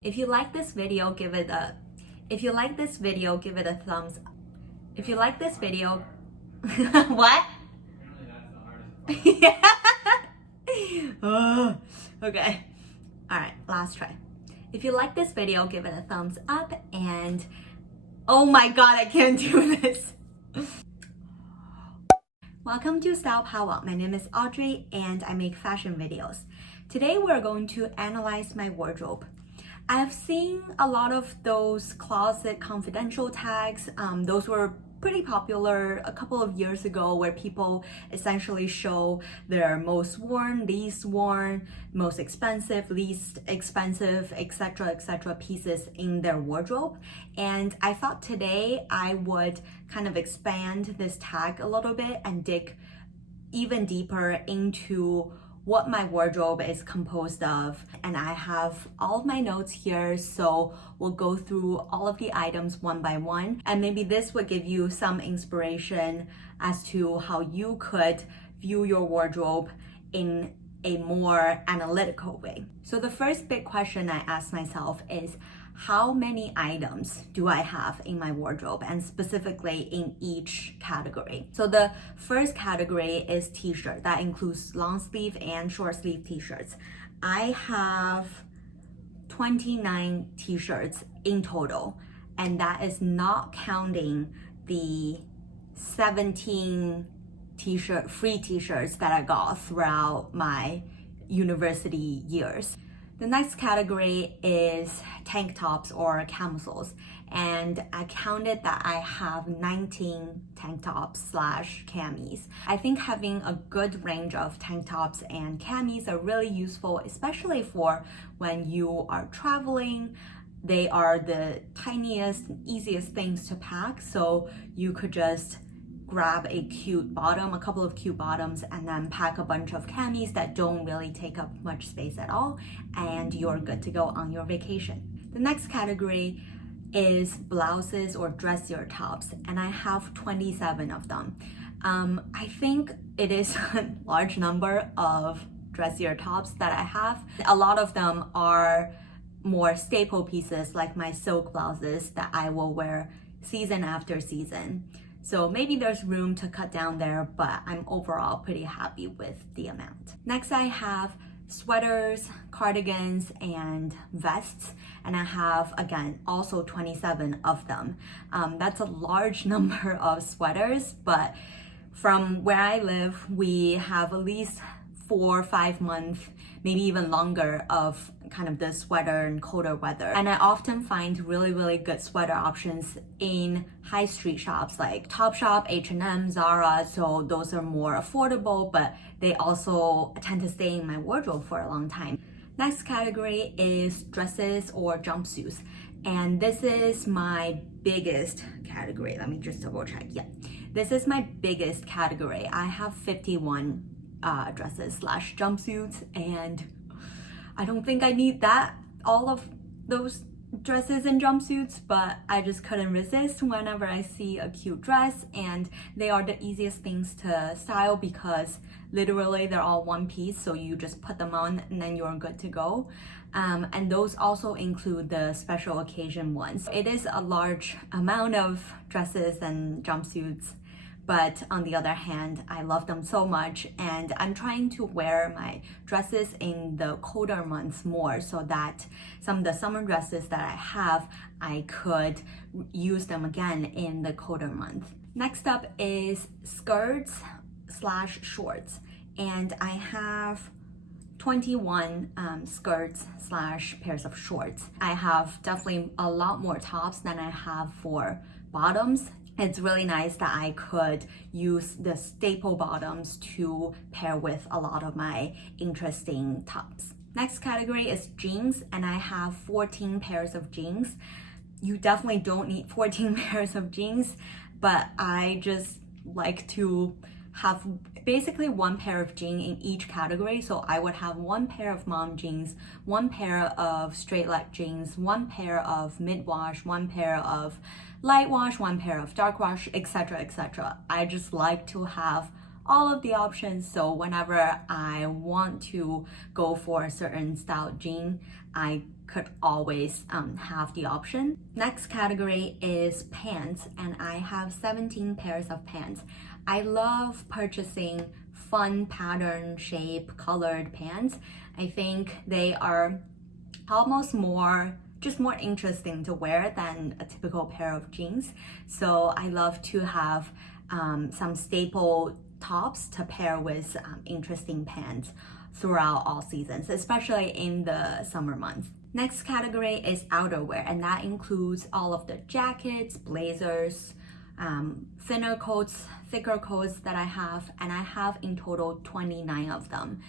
If you like this video, give it a thumbs. If you like this video, what? Yeah. Okay. All right, last try. If you like this video, give it a thumbs up and oh my god, I can't do this. Welcome to Style Power. My name is Audrey and I make fashion videos. Today we're going to analyze my wardrobe. I've seen a lot of those closet confidential tags. Those were pretty popular a couple of years ago, where people essentially show their most worn, least worn, most expensive, least expensive, etc. pieces in their wardrobe. And I thought today I would kind of expand this tag a little bit and dig even deeper into what my wardrobe is composed of. And I have all of my notes here, so we'll go through all of the items one by one, and maybe this would give you some inspiration as to how you could view your wardrobe in a more analytical way. So the first big question I ask myself is, how many items do I have in my wardrobe, and specifically in each category? So the first category is t-shirt. That includes long sleeve and short sleeve t-shirts. I have 29 t-shirts in total, and that is not counting the 17 free t-shirts that I got throughout my university years. The next category is tank tops or camisoles, and I counted that I have 19 tank tops / camis. I think having a good range of tank tops and camis are really useful, especially for when you are traveling. They are the tiniest, easiest things to pack, so you could just grab a cute bottom, a couple of cute bottoms, and then pack a bunch of camis that don't really take up much space at all, and you're good to go on your vacation. The next category is blouses or dressier tops, and I have 27 of them. I think it is a large number of dressier tops that I have. A lot of them are more staple pieces, like my silk blouses that I will wear season after season. So maybe there's room to cut down there, but I'm overall pretty happy with the amount. Next, I have sweaters, cardigans, and vests, and I have, again, also 27 of them. That's a large number of sweaters, but from where I live, we have at least 4 or 5 months, maybe even longer, of kind of the sweater and colder weather. And I often find really good sweater options in high street shops like Topshop, H&M, Zara. So those are more affordable, but they also tend to stay in my wardrobe for a long time. Next category is dresses or jumpsuits. And this is my biggest category. Let me just double check. Yeah, this is my biggest category. I have 51 dresses / jumpsuits, and I don't think I need all of those dresses and jumpsuits, but I just couldn't resist whenever I see a cute dress, and they are the easiest things to style because literally they're all one piece, so you just put them on and then you're good to go. And those also include the special occasion ones. It is a large amount of dresses and jumpsuits, but on the other hand, I love them so much, and I'm trying to wear my dresses in the colder months more, so that some of the summer dresses that I have, I could use them again in the colder month. Next up is skirts / shorts, and I have 21 skirts / pairs of shorts. I have definitely a lot more tops than I have for bottoms. It's really nice that I could use the staple bottoms to pair with a lot of my interesting tops. Next category is jeans, and I have 14 pairs of jeans. You definitely don't need 14 pairs of jeans, but I just like to have basically one pair of jeans in each category. So I would have one pair of mom jeans, one pair of straight leg jeans, one pair of mid wash, one pair of light wash, one pair of dark wash, etc. I just like to have all of the options, so whenever I want to go for a certain style jean, I could always have the option. Next category is pants, and I have 17 pairs of pants. I love purchasing fun pattern, shape, colored pants. I think they are almost more interesting to wear than a typical pair of jeans. So I love to have some staple tops to pair with interesting pants throughout all seasons, especially in the summer months. Next category is outerwear, and that includes all of the jackets, blazers, thinner coats, thicker coats that I have, and I have in total 29 of them.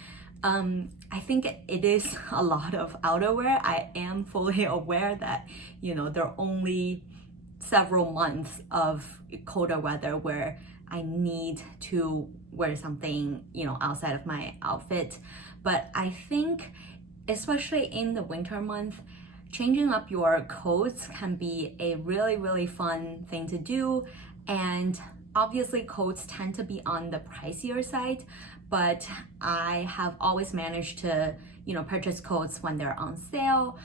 I think it is a lot of outerwear. I am fully aware that, there are only several months of colder weather where I need to wear something, outside of my outfit. But I think, especially in the winter month, changing up your coats can be a really, really fun thing to do. And obviously coats tend to be on the pricier side, but I have always managed to, purchase coats when they're on sale,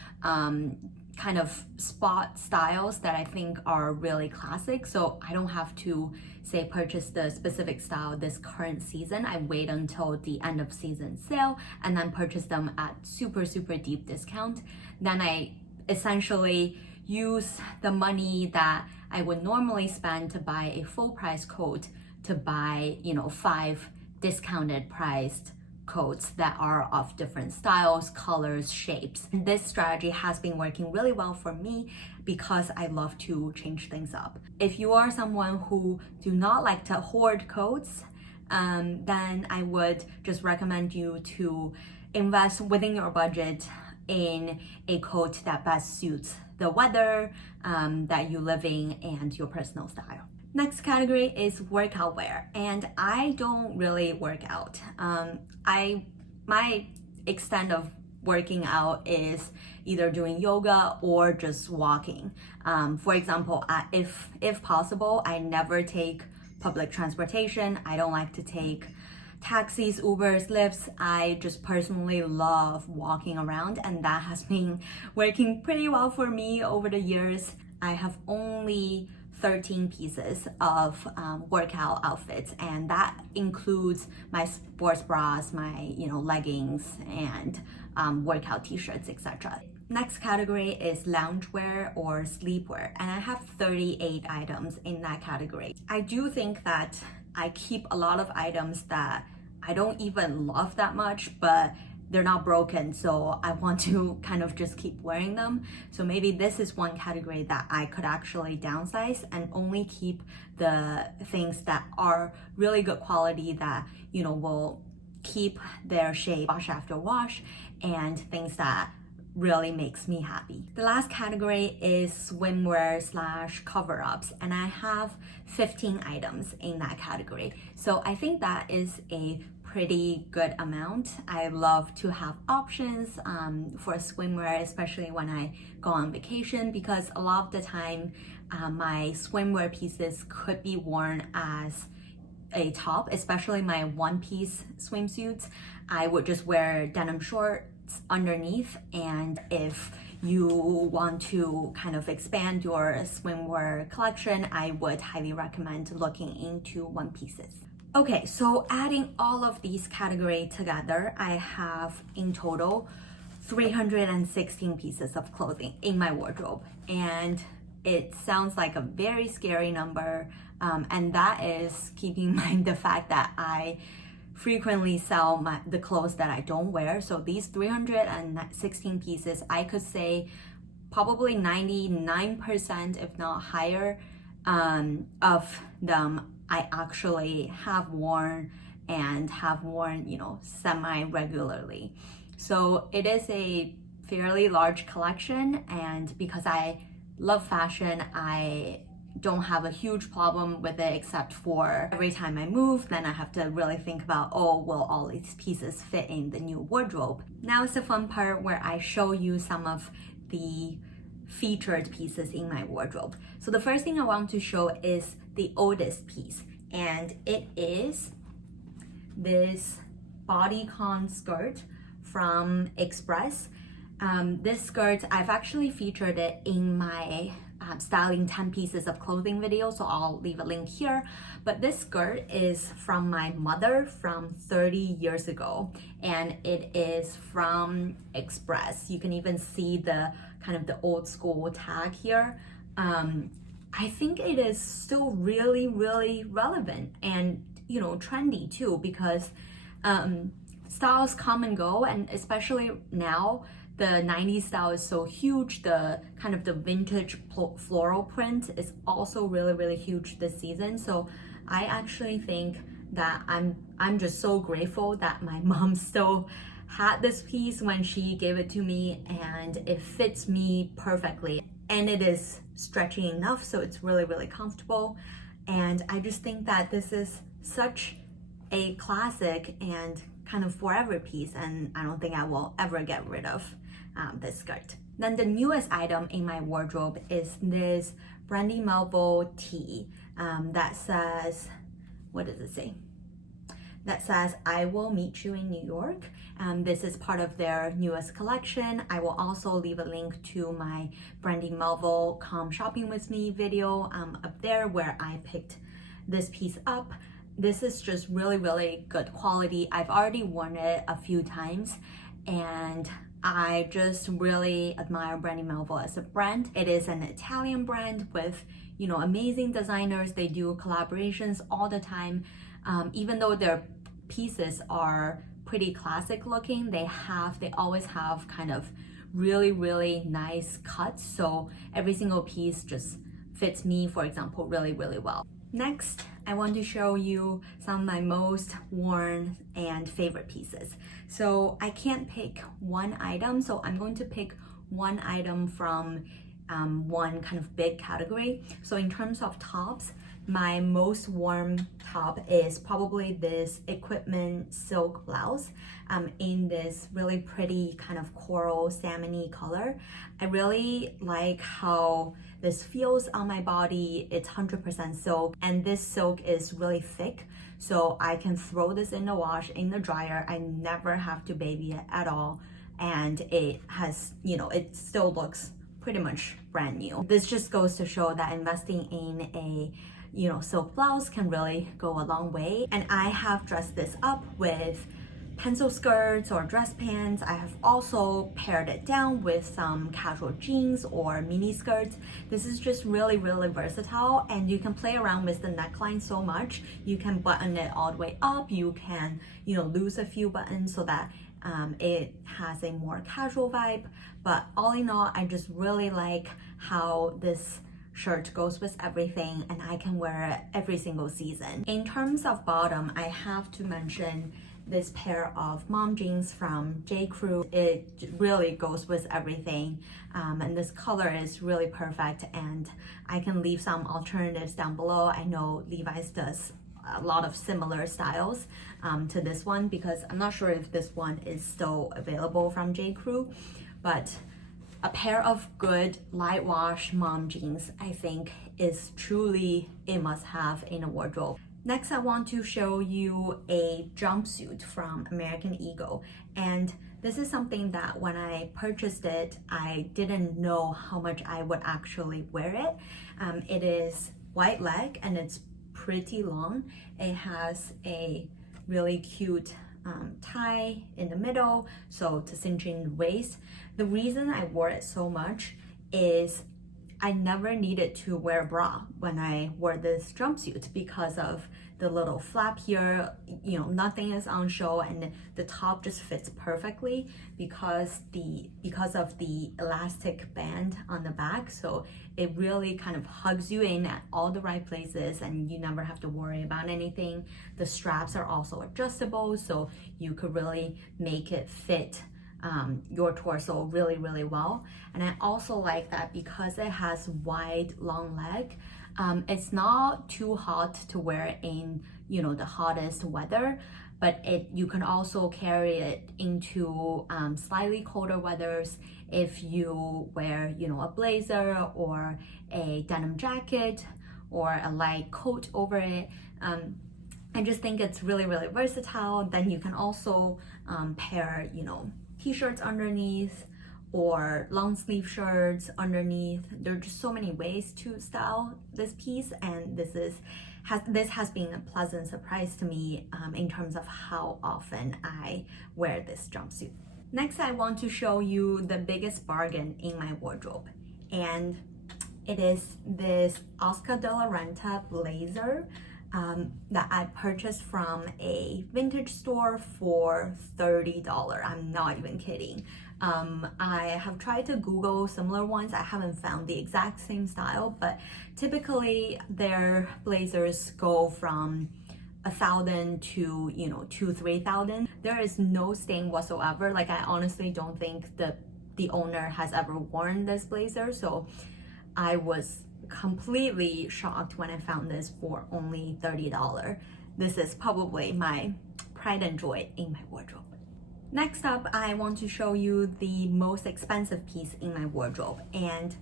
kind of spot styles that I think are really classic. So I don't have to say purchase the specific style this current season. I wait until the end of season sale and then purchase them at super, super deep discount. Then I essentially use the money that I would normally spend to buy a full price coat to buy, 5 discounted priced coats that are of different styles, colors, shapes. And this strategy has been working really well for me because I love to change things up. If you are someone who do not like to hoard coats, then I would just recommend you to invest within your budget in a coat that best suits the weather that you live in and your personal style. Next category is workout wear, and I don't really work out. My extent of working out is either doing yoga or just walking. For example, if possible, I never take public transportation. I don't like to take taxis, Ubers, Lyfts. I just personally love walking around, and that has been working pretty well for me over the years. I have only 13 pieces of workout outfits, and that includes my sports bras, my leggings, and workout t-shirts, etc. Next category is loungewear or sleepwear, and I have 38 items in that category. I do think that I keep a lot of items that I don't even love that much, but they're not broken, so I want to kind of just keep wearing them. So maybe this is one category that I could actually downsize and only keep the things that are really good quality that will keep their shape wash after wash, and things that really makes me happy. The last category is swimwear / cover-ups, and I have 15 items in that category. So I think that is a pretty good amount. I love to have options for swimwear, especially when I go on vacation, because a lot of the time my swimwear pieces could be worn as a top, especially my one-piece swimsuits. I would just wear denim shorts underneath, and if you want to kind of expand your swimwear collection, I would highly recommend looking into one pieces. Okay, so adding all of these categories together, I have in total 316 pieces of clothing in my wardrobe, and it sounds like a very scary number, and that is keeping in mind the fact that I frequently sell the clothes that I don't wear. So these 316 pieces, I could say probably 99%, if not higher, of them I actually have worn semi-regularly. So it is a fairly large collection, and because I love fashion, I don't have a huge problem with it, except for every time I move, then I have to really think about, oh, will all these pieces fit in the new wardrobe? Now is the fun part where I show you some of the featured pieces in my wardrobe. So the first thing I want to show is the oldest piece, and it is this bodycon skirt from Express. This skirt, I've actually featured it in my styling 10 pieces of clothing video, so I'll leave a link here. But this skirt is from my mother from 30 years ago, and it is from Express. You can even see the kind of the old school tag here. I think it is still really, really relevant and, you know, trendy too, because styles come and go, and especially now, the 90s style is so huge. The kind of the vintage floral print is also really, really huge this season. So I actually think that I'm just so grateful that my mom still had this piece when she gave it to me, and it fits me perfectly. And it is stretchy enough, so it's really, really comfortable. And I just think that this is such a classic and kind of forever piece, and I don't think I will ever get rid of this skirt. Then the newest item in my wardrobe is this Brandy Melville tee that says, what does it say? That says, "I will meet you in New York." This is part of their newest collection. I will also leave a link to my Brandy Melville Come Shopping With Me video up there where I picked this piece up. This is just really, really good quality. I've already worn it a few times, and I just really admire Brandy Melville as a brand. It is an Italian brand with, you know, amazing designers. They do collaborations all the time. Even though their pieces are pretty classic looking, they always have kind of really, really nice cuts. So every single piece just fits me, for example, really, really well. Next, I want to show you some of my most worn and favorite pieces. So I can't pick one item, so I'm going to pick one item from one kind of big category. So in terms of tops, my most worn top is probably this equipment silk blouse in this really pretty kind of coral salmon-y color. I really like how this feels on my body. It's 100% silk, and this silk is really thick, so I can throw this in the wash, in the dryer. I never have to baby it at all, and it has, you know, it still looks pretty much brand new. This just goes to show that investing in a, you know, silk blouse can really go a long way. And I have dressed this up with pencil skirts or dress pants. I have also paired it down with some casual jeans or mini skirts. This is just really, really versatile, and you can play around with the neckline so much. You can button it all the way up. You can, you know, lose a few buttons so that it has a more casual vibe. But all in all, I just really like how this shirt goes with everything, and I can wear it every single season. In terms of bottom, I have to mention this pair of mom jeans from J. Crew. It really goes with everything, and this color is really perfect, and I can leave some alternatives down below. I know Levi's does a lot of similar styles to this one, because I'm not sure if this one is still available from J. Crew, but a pair of good light wash mom jeans, I think, is truly a must-have in a wardrobe. Next, I want to show you a jumpsuit from American Eagle, and this is something that when I purchased it, I didn't know how much I would actually wear it. It is white leg and it's pretty long. It has a really cute tie in the middle, so to cinch in the waist. The reason I wore it so much is I never needed to wear a bra when I wore this jumpsuit because of the little flap here. You know, nothing is on show, and the top just fits perfectly because of the elastic band on the back. So it really kind of hugs you in at all the right places, and you never have to worry about anything. The straps are also adjustable, so you could really make it fit your torso really, really well. And I also like that because it has wide, long leg, it's not too hot to wear in, you know, the hottest weather, but you can also carry it into slightly colder weathers if you wear, you know, a blazer or a denim jacket or a light coat over it. I just think it's really, really versatile. Then you can also pair, you know, t-shirts underneath, or long sleeve shirts underneath. There are just so many ways to style this piece, and this has been a pleasant surprise to me in terms of how often I wear this jumpsuit. Next, I want to show you the biggest bargain in my wardrobe, and it is this Oscar de la Renta blazer that I purchased from a vintage store for $30. I'm not even kidding. I have tried to Google similar ones. I haven't found the exact same style, but typically their blazers go from 1,000 to 2,000-3,000. There is no stain whatsoever. Like, I honestly don't think the owner has ever worn this blazer, so I was completely shocked when I found this for only $30. This is probably my pride and joy in my wardrobe. Next up, I want to show you the most expensive piece in my wardrobe, and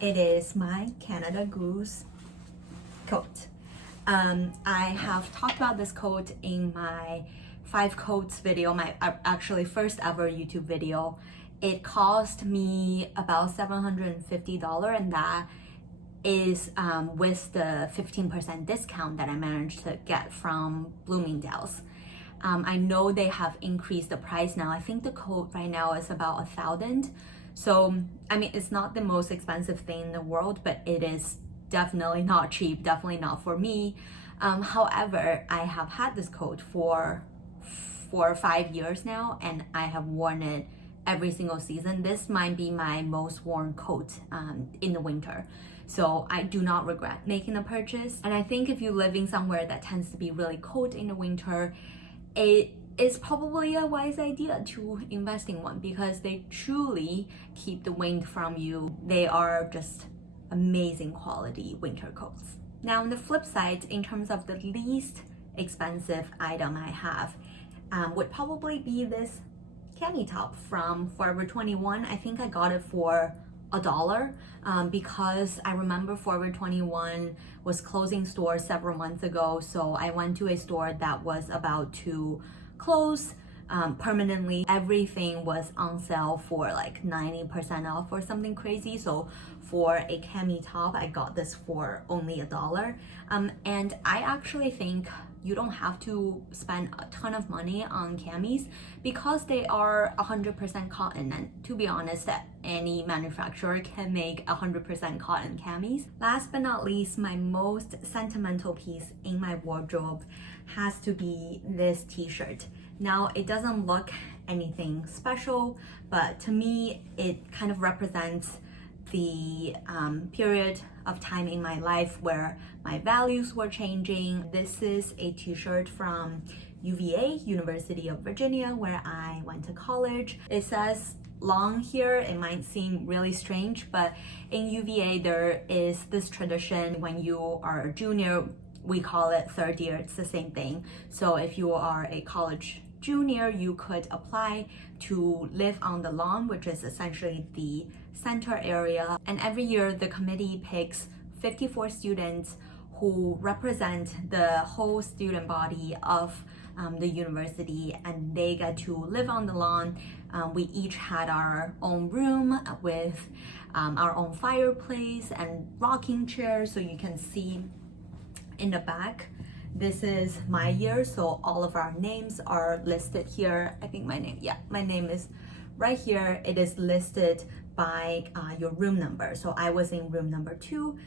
it is my Canada Goose coat. I have talked about this coat in my 5 coats video, my actually first ever YouTube video. It cost me about $750, and that is with the 15% discount that I managed to get from Bloomingdale's. I know they have increased the price now. I think the coat right now is about 1,000. So, I mean, it's not the most expensive thing in the world, but it is definitely not cheap, definitely not for me. However, I have had this coat for 4 or 5 years now, and I have worn it every single season. This might be my most worn coat in the winter. So I do not regret making the purchase. And I think if you're living somewhere that tends to be really cold in the winter, it is probably a wise idea to invest in one, because they truly keep the wind from you. They are just amazing quality winter coats. Now, on the flip side, in terms of the least expensive item I have, would probably be this cami top from Forever 21. I think I got it for $1 because I remember Forever 21 was closing stores several months ago, so I went to a store that was about to close permanently. Everything was on sale for like 90% off or something crazy. So for a cami top, I got this for only $1. And I actually think you don't have to spend a ton of money on camis because they are 100% cotton, and to be honest, any manufacturer can make 100% cotton camis. Last but not least, my most sentimental piece in my wardrobe has to be this t-shirt. Now, it doesn't look anything special, but to me it kind of represents the period of time in my life where my values were changing. This is a t-shirt from UVA, University of Virginia, where I went to college. It says long here. It might seem really strange, but in UVA there is this tradition when you are a junior, we call it third year, it's the same thing. So if you are a college junior, you could apply to live on the lawn, which is essentially the center area. And every year the committee picks 54 students who represent the whole student body of the university, and they get to live on the lawn. We each had our own room with our own fireplace and rocking chairs, so you can see in the back. This is my year, so all of our names are listed here. I think my name is right here. It is listed by your room number. So I was in room number 2,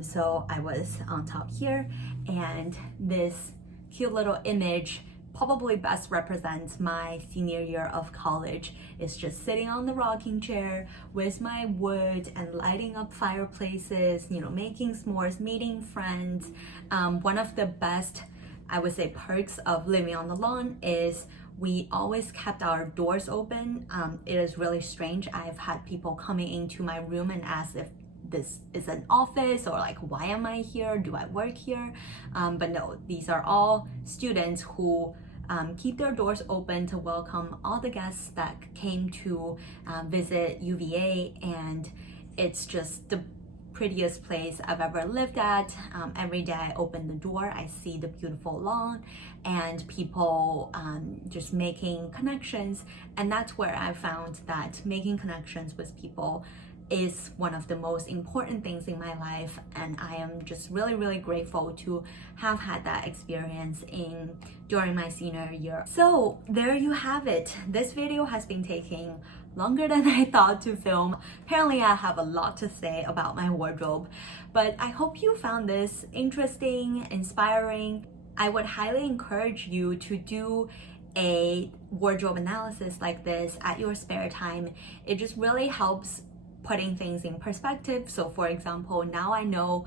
so I was on top here. And this cute little image probably best represents my senior year of college. It's just sitting on the rocking chair with my wood and lighting up fireplaces, making s'mores, meeting friends. One of the best, I would say, perks of living on the lawn is we always kept our doors open. It is really strange. I've had people coming into my room and ask if this is an office, or like, why am I here? Do I work here? But no, these are all students who keep their doors open to welcome all the guests that came to visit UVA, and it's just the prettiest place I've ever lived at. Every day I open the door, I see the beautiful lawn and people just making connections. And that's where I found that making connections with people is one of the most important things in my life, and I am just really grateful to have had that experience during my senior year. So there you have it. This video has been taking longer than I thought to film. Apparently I have a lot to say about my wardrobe, but I hope you found this interesting, inspiring. I would highly encourage you to do a wardrobe analysis like this at your spare time. It just really helps putting things in perspective. So for example, now I know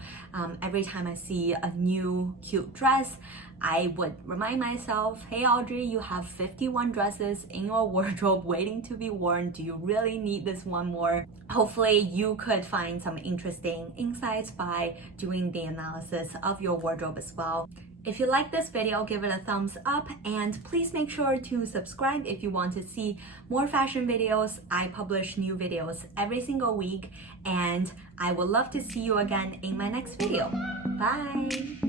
every time I see a new cute dress, I would remind myself, hey Audrey, you have 51 dresses in your wardrobe waiting to be worn. Do you really need this one more? Hopefully you could find some interesting insights by doing the analysis of your wardrobe as well. If you like this video, give it a thumbs up, and please make sure to subscribe if you want to see more fashion videos. I publish new videos every single week, and I would love to see you again in my next video. Bye!